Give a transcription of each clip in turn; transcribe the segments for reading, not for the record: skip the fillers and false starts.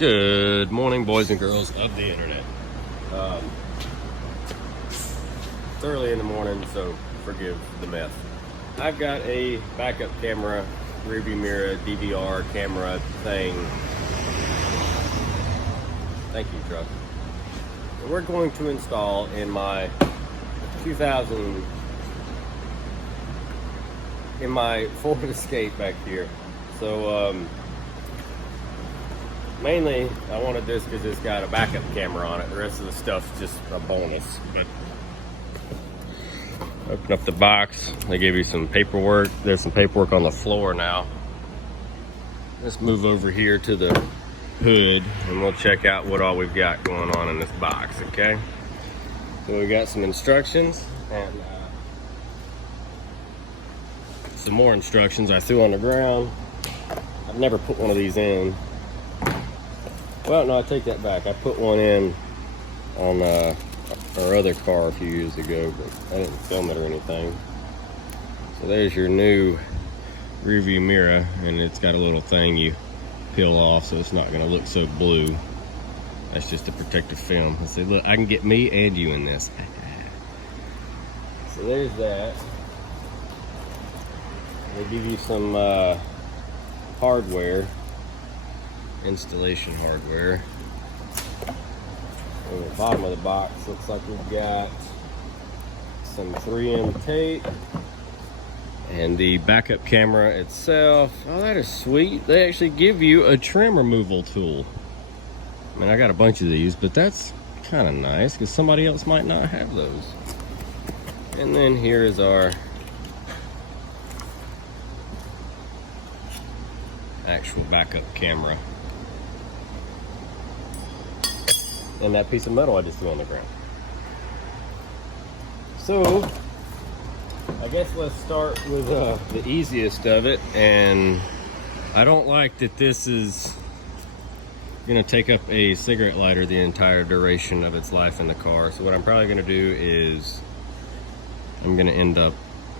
Good morning, boys and girls of the internet. It's early in the morning, so forgive the mess. I've got a backup camera, rearview mirror, DVR camera thing. Thank you, truck. We're going to install in my Ford Escape back here. So mainly I wanted this because it's got a backup camera on it. The rest of the stuff's just a bonus. But open up the box. They give you some paperwork. There's some paperwork on the floor now. Let's move over here to the hood and we'll check out what all we've got going on in this box, okay? So we got some instructions and some more instructions I threw on the ground. I've never put one of these in. Well, no, I take that back. I put one in on our other car a few years ago, but I didn't film it or anything. So there's your new rearview mirror, and it's got a little thing you peel off so it's not going to look so blue. That's just a protective film. I said, look, I can get me and you in this. So there's that. They give you some hardware, installation hardware. On the bottom of the box looks like we've got some 3M tape and the backup camera itself. Oh, that is sweet. They actually give you a trim removal tool. I mean, I got a bunch of these, but that's kind of nice because somebody else might not have those. And then here is our actual backup camera. And that piece of metal I just threw on the ground. So, I guess let's start with the easiest of it. And I don't like that this is gonna take up a cigarette lighter the entire duration of its life in the car. So what I'm probably gonna do is I'm gonna end up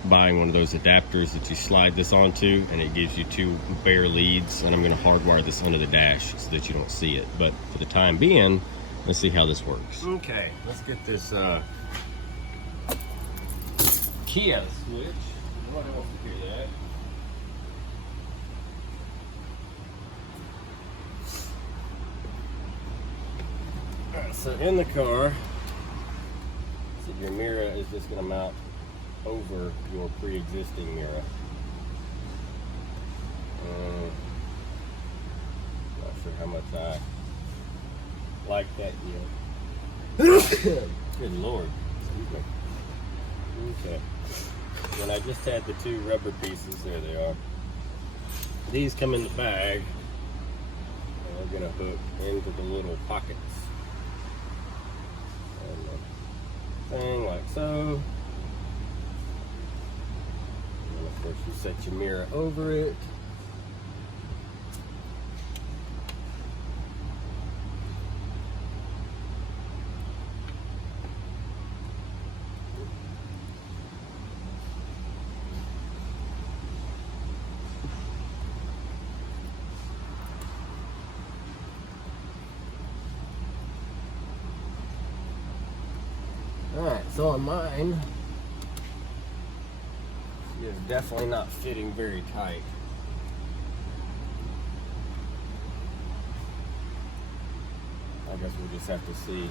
buying one of those adapters that you slide this onto, and it gives you two bare leads, and I'm gonna hardwire this under the dash so that you don't see it. But for the time being, let's see how this works. Okay, let's get this key out of the switch. Nobody wants to hear that. Alright, so in the car, so your mirror is just gonna mount over your pre-existing mirror. Not sure how much I like that yet. Good Lord. Excuse me. Okay. And I just had the two rubber pieces. There they are. These come in the bag. And we're going to hook into the little pockets. And the thing like so. And of course you set your mirror over it. Alright, so on mine, it is definitely not fitting very tight. I guess we'll just have to see.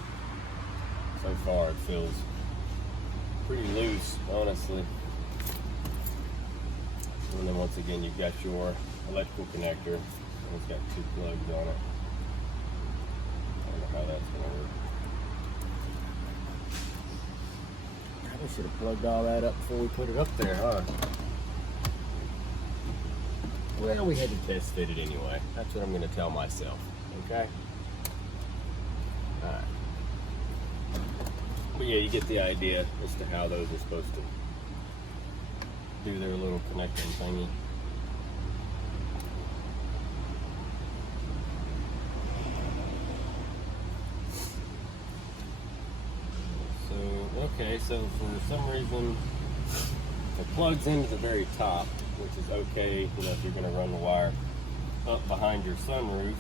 So far it feels pretty loose, honestly. And then once again you've got your electrical connector, and it's got two plugs on it. I don't know how that's going to work. We should have plugged all that up before we put it up there, huh? Well, we had to test fit it anyway. That's what I'm going to tell myself, okay? Alright. But yeah, you get the idea as to how those are supposed to do their little connecting thingy. Okay, so for some reason it plugs into the very top, which is okay, you know, if you're going to run the wire up behind your sunroof.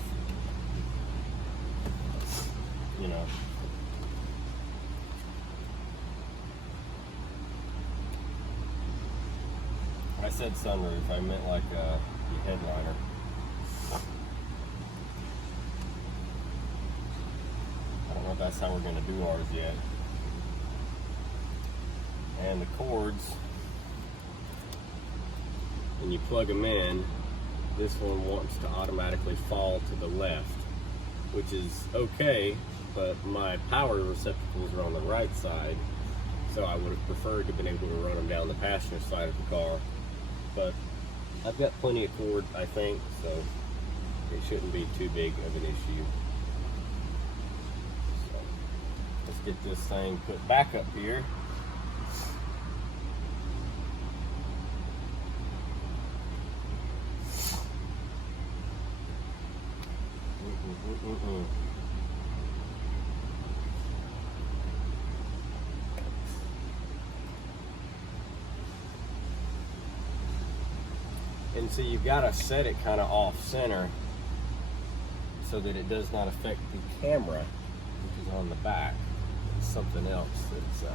said sunroof. I meant like the headliner. I don't know if that's how we're gonna do ours yet. And the cords, when you plug them in, this one wants to automatically fall to the left, which is okay, but my power receptacles are on the right side, so I would have preferred to have been able to run them down the passenger side of the car. But I've got plenty of cord, I think, so it shouldn't be too big of an issue. So let's get this thing put back up here. And so you've got to set it kind of off center so that it does not affect the camera, which is on the back. It's something else that's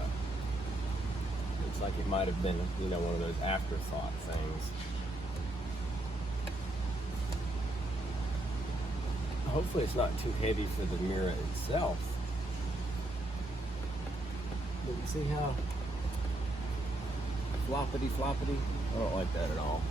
looks like it might have been, you know, one of those afterthought things. Hopefully it's not too heavy for the mirror itself. But you see how floppity? I don't like that at all.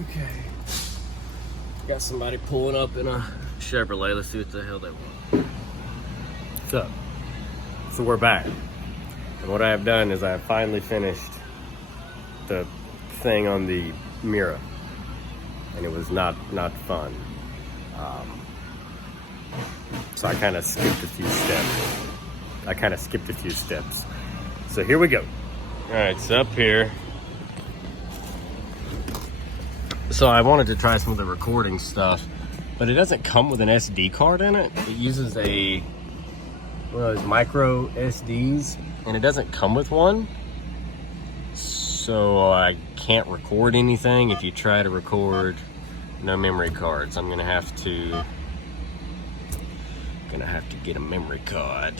Okay. Got somebody pulling up in a Chevrolet. Let's see what the hell they want. What's up? So we're back. And what I have done is I have finally finished the thing on the mirror. And it was not fun. So I kind of skipped a few steps. So here we go. All right, so up here. So I wanted to try some of the recording stuff, but it doesn't come with an SD card in it. It uses one of those micro SDs, and it doesn't come with one. So I can't record anything if you try to record no memory cards. I'm gonna have to get a memory card.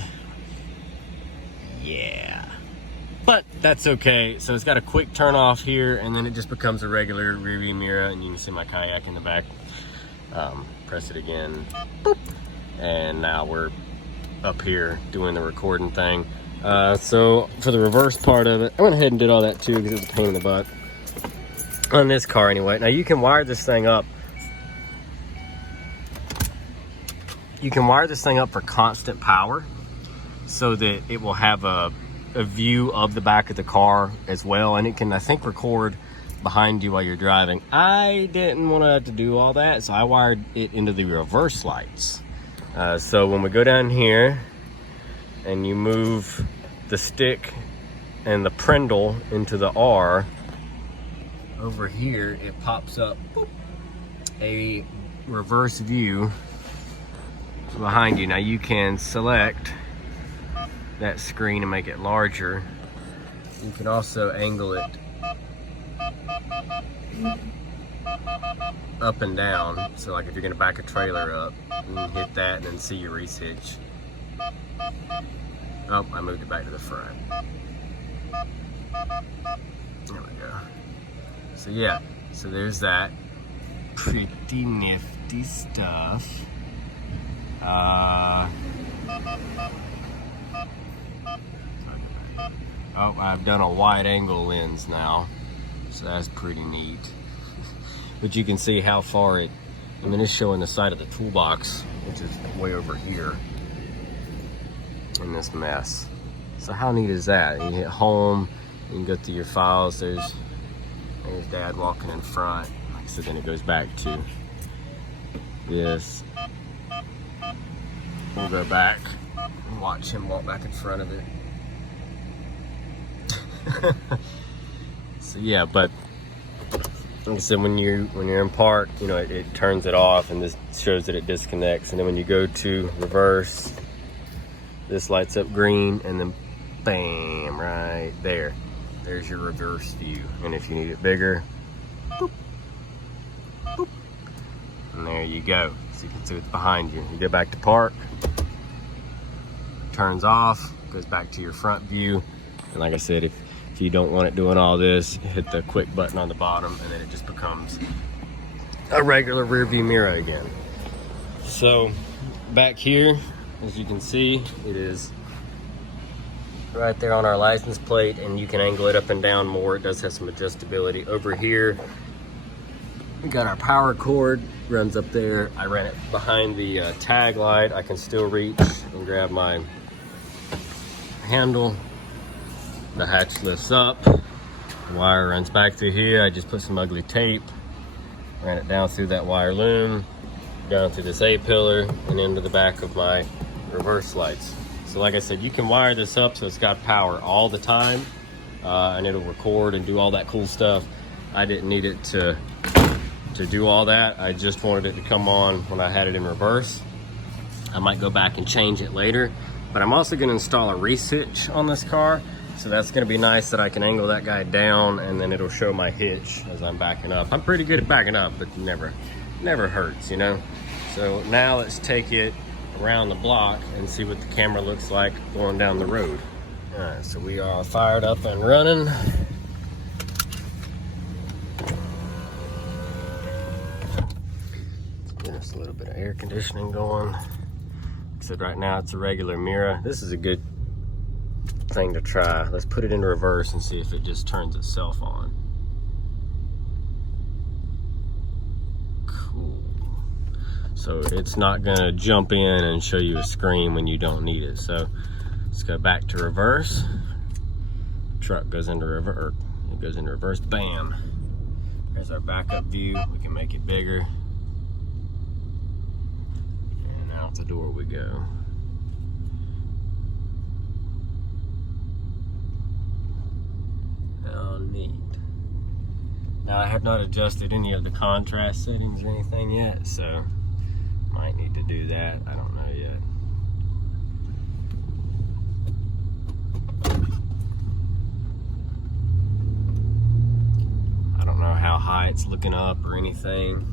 Yeah. But that's okay. So it's got a quick turn off here, and then it just becomes a regular rear view mirror, and you can see my kayak in the back. Press it again, boop, and now we're up here doing the recording thing. So for the reverse part of it, I went ahead and did all that too because it's a pain in the butt on this car anyway. Now you can wire this thing up. You can wire this thing up for constant power so that it will have a view of the back of the car as well, and it can, I think, record behind you while you're driving. I didn't want to have to do all that, so I wired it into the reverse lights. So when we go down here and you move the stick and the prindle into the R, over here it pops up, boop, a reverse view behind you. Now you can select that screen and make it larger. You can also angle it up and down. So like if you're gonna back a trailer up, you can hit that and then see your race hitch. Oh, I moved it back to the front. There we go. So yeah, so there's that. Pretty nifty stuff. Oh, I've done a wide angle lens now, so that's pretty neat. But you can see how far it, I mean, it's showing the side of the toolbox, which is way over here in this mess. So how neat is that? You hit home, you can go through your files. There's Dad walking in front. So then it goes back to this. We'll go back and watch him walk back in front of it. So yeah, but like I said, when you're in park, you know, it turns it off, and this shows that it disconnects. And then when you go to reverse, this lights up green, and then bam, right there's your reverse view. And if you need it bigger, boop, And there you go. So you can see what's behind you. You go back to park, turns off, goes back to your front view. And like I said, if you don't want it doing all this, hit the quick button on the bottom and then it just becomes a regular rear view mirror again. So back here, as you can see, it is right there on our license plate, and you can angle it up and down more. It does have some adjustability. Over here, we got our power cord, runs up there. I ran it behind the tag light. I can still reach and grab my handle. The hatch lifts up. The wire runs back through here. I just put some ugly tape, ran it down through that wire loom, down through this A-pillar, and into the back of my reverse lights. So like I said, you can wire this up so it's got power all the time, and it'll record and do all that cool stuff. I didn't need it to do all that. I just wanted it to come on when I had it in reverse. I might go back and change it later, but I'm also gonna install a re-hitch on this car. So that's gonna be nice that I can angle that guy down and then it'll show my hitch as I'm backing up. I'm pretty good at backing up, but never hurts, you know? So now let's take it around the block and see what the camera looks like going down the road. All right, so we are fired up and running. Let's get us a little bit of air conditioning going. Like I said, right now it's a regular mirror. This is a good thing to try. Let's put it in reverse and see if it just turns itself on. Cool. So it's not gonna jump in and show you a screen when you don't need it. So let's go back to reverse. Truck goes into reverse. It goes into reverse. Bam. There's our backup view. We can make it bigger. And out the door we go. How neat. Now I have not adjusted any of the contrast settings or anything yet, so might need to do that. I don't know yet. I don't know how high it's looking up or anything.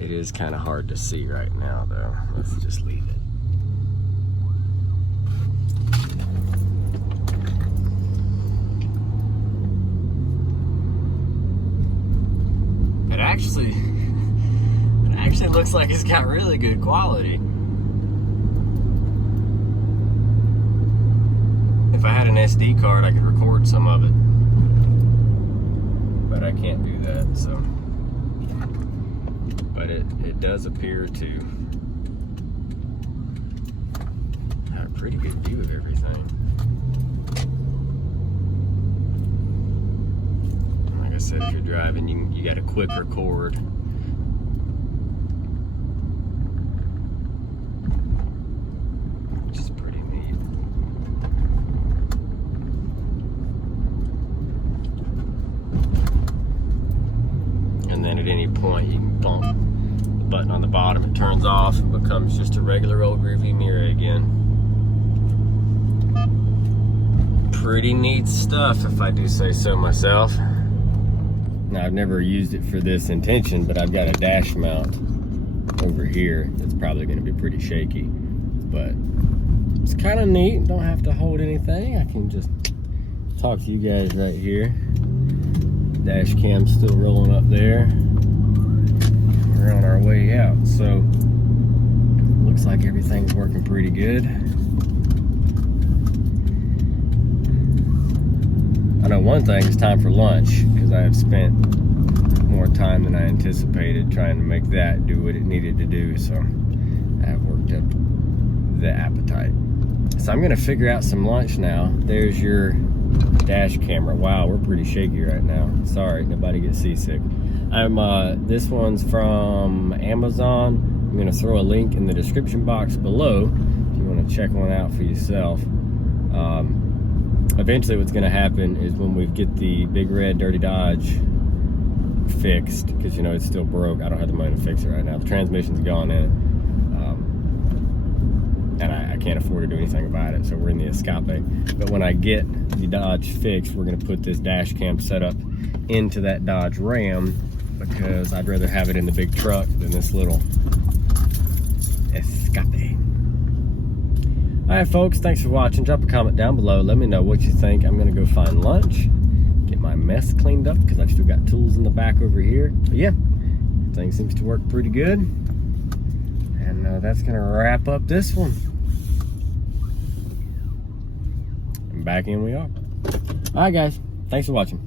It is kind of hard to see right now though. Let's just leave it. It actually looks like it's got really good quality. If I had an SD card, I could record some of it. But I can't do that, so. But it does appear to have a pretty good view of everything. Like I said, if you're driving, you got a quick record. Which is pretty neat. And then at any point you can bump the button on the bottom, it turns off, it becomes just a regular old rearview mirror again. Pretty neat stuff, if I do say so myself. Now, I've never used it for this intention, but I've got a dash mount over here that's probably going to be pretty shaky, but it's kind of neat. Don't have to hold anything. I can just talk to you guys right here. Dash cam's still rolling up there. We're on our way out, so looks like everything's working pretty good. I know one thing, it's time for lunch, because I have spent more time than I anticipated trying to make that do what it needed to do, so I have worked up the appetite. So I'm gonna figure out some lunch now. There's your dash camera. Wow, we're pretty shaky right now. Sorry, nobody gets seasick. This one's from Amazon. I'm gonna throw a link in the description box below if you wanna check one out for yourself. Eventually what's going to happen is when we get the big red dirty Dodge fixed, because you know it's still broke, I don't have the money to fix it right now. The transmission's gone in it, and I can't afford to do anything about it, so we're in the Escape. But when I get the Dodge fixed, we're going to put this dash cam setup into that Dodge Ram, because I'd rather have it in the big truck than this little escape. All right, folks, thanks for watching. Drop a comment down below. Let me know what you think. I'm gonna go find lunch, get my mess cleaned up because I've still got tools in the back over here. But yeah, everything seems to work pretty good. And that's gonna wrap up this one. And back in we are. All right, guys, thanks for watching.